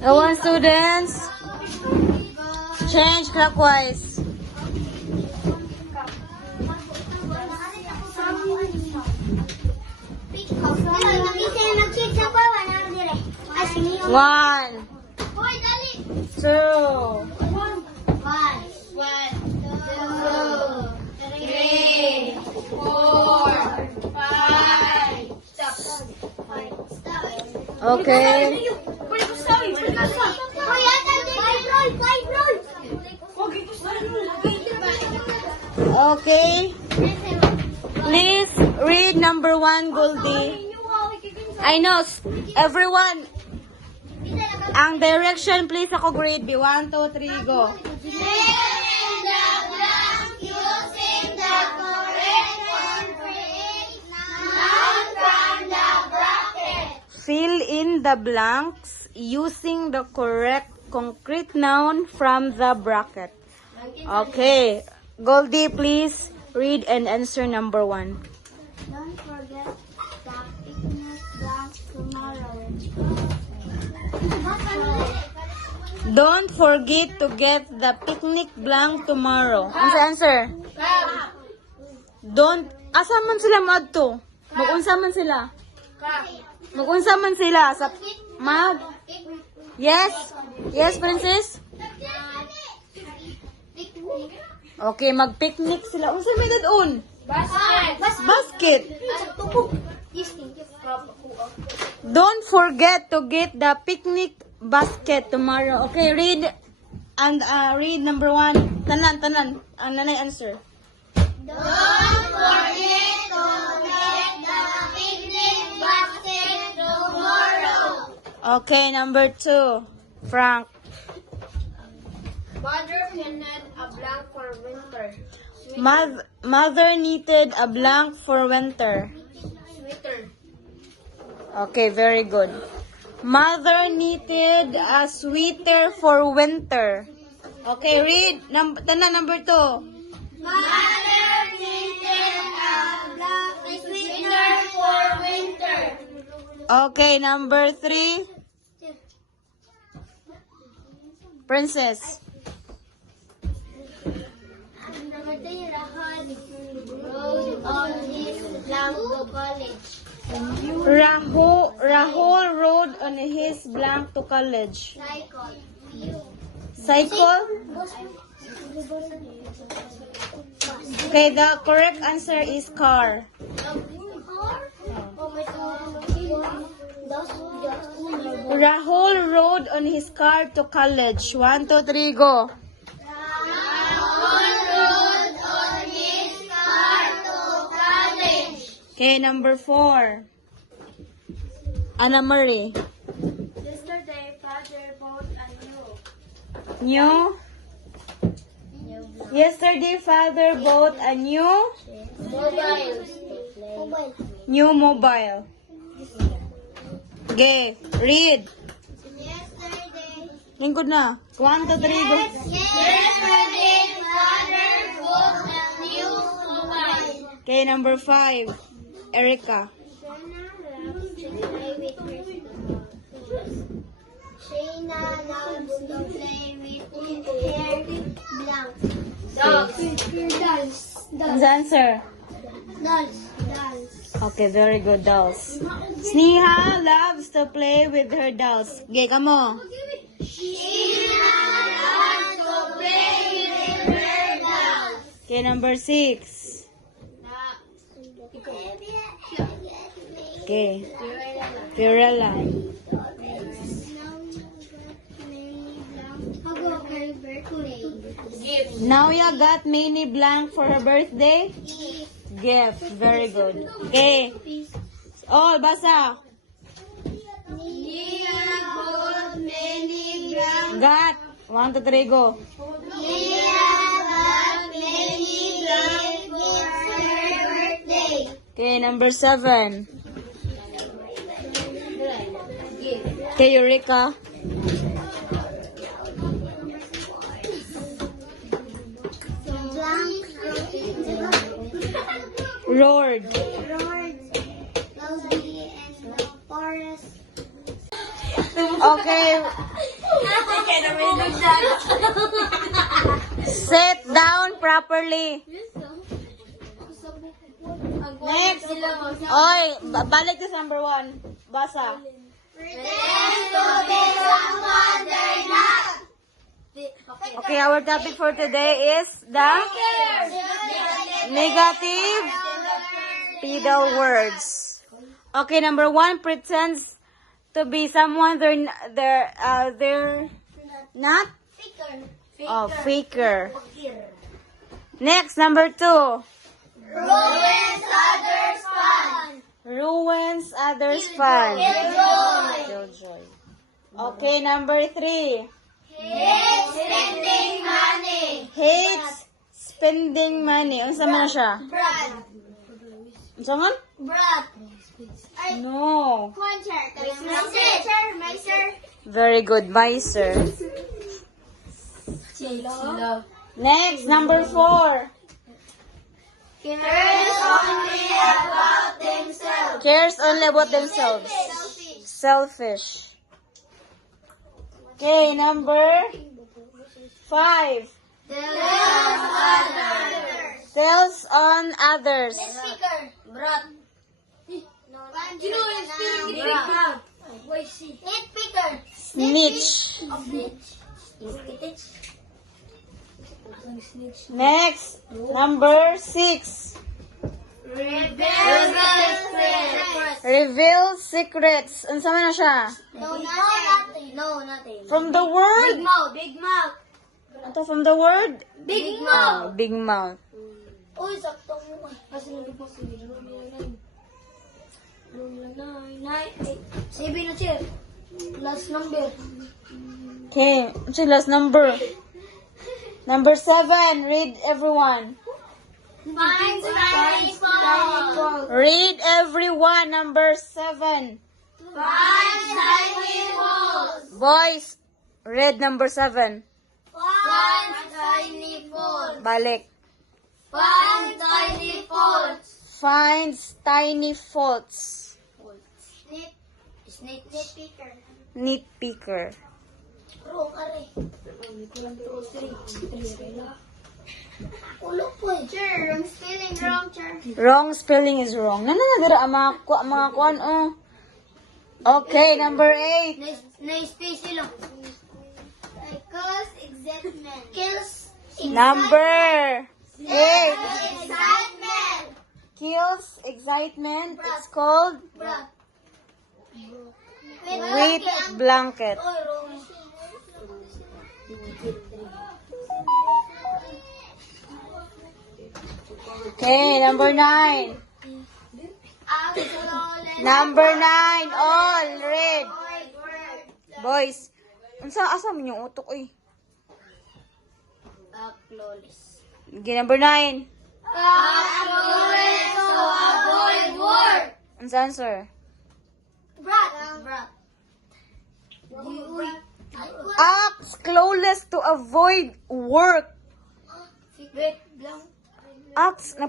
Go on, students. Change clockwise. One, two, okay. Okay. Please read number 1, Goldie. I know, everyone. Ang direction, please ako grade B. 1, 2, 3, go. Fill in the blanks using the correct concrete noun from the bracket. Okay. Goldie, please read and answer number 1. Don't forget the picnic blank tomorrow. Don't forget to get the picnic blank tomorrow. Ano sa answer? Don't. Asa man sila madto? Mag-unsa man sila? Mag-unsa man sila sa mag? Yes? Yes, princess? Okay, mag-picnic sila. Unsa may dadon? Basket. Don't forget to get the picnic basket tomorrow. Okay, read and read number 1. Tanan. Ang nanay answer. Don't forget to get the picnic basket tomorrow. Okay, number 2. Frank. Mother knitted a blank for winter. Mother knitted a blank for winter. Sweater. Okay, very good. Mother knitted a sweater for winter. Okay, read. Tanan number 2. Mother knitted a blank sweater for winter. Okay, number 3. Princess. Number 3, Rahul rode on his blank to college. Rahul rode on his blank to college. Cycle. Cycle? Okay, the correct answer is car. Rahul rode on his car to college. 1, 2, 3, go. Rahul rode on his car to college. Okay, number 4. Anna Marie. Yesterday, father bought a New? Yesterday, father bought a new mobile. Okay, read. Yesterday, Lingkod na. 1, 2, 3, go. yesterday, father bought a new mobile. Okay, number 5. Erica. Shayna loves to play with hair blank. Dolls. What's the answer? Dolls. Okay, very good, dolls. Sneha loves to play with her dolls. Okay, kamo. Shayna loves to play with her dolls. Okay, number 6. Okay. Fiorella. Now you got mini blank for her birthday? Gift. Very good. Okay. All, basa. Nia got many blank. Got. 1, 2, 3, go. Nia got many blank for her birthday. Okay, number 7. Okay, Eureka. Lord. Lovely and the forest. Okay. Sit down properly. Next. Oy, balik to number 1. Basa. Pretend to be someone they're not. Okay, our topic for today is the negative pedal words. Okay, number 1, pretends to be someone they're not. Oh, faker. Next, number 2. Ruins others' fun. Ruins others' fun. Joy. Killjoy. Okay, number 3. Hates spending money. Hates spending money. Unsa man na siya? Brad. Unsa man? Brad. No. Miser. Very good, miser. Next, number 4. Cares only about themselves. Cares only about themselves. Selfish. Okay, number 5. Tells others. Tells on others. Speaker. Brad. Nitpicker. Snitch. Next, number 6. Reveal secrets. Unsa man na siya? No, nothing. No, nothing. From the word? Big mouth. Ito from the word? Big Oh, mouth. big mouth. Uy, sakto mo. Kasi nabig mo si Sabi na siya. Last number. Okay, what's your last number? Number 7. Read everyone. Find tiny balls. Read everyone. Number 7. Find tiny balls. Boys, read number 7. Find tiny balls. Balik. Find tiny balls. Finds tiny faults. Nitpicker. Nitpicker. Wrong, are. Ulo po eh. Sure, wrong spelling, wrong, sure. Wrong spelling is wrong. Nananadira ang mga kuan, oh. Okay, number 8. Na-space lang. Kills excitement. Kills Number 8. excitement. Kills excitement. It's called wheat blanket. Oh, wrong. Okay, number 9. Number 9. All read. Boys, asa man yung utok, eh? Flawless. Okay, number 9. Flawless to avoid work. Ang answer? Brat. Acts clueless to avoid work. Wait lang. Acts na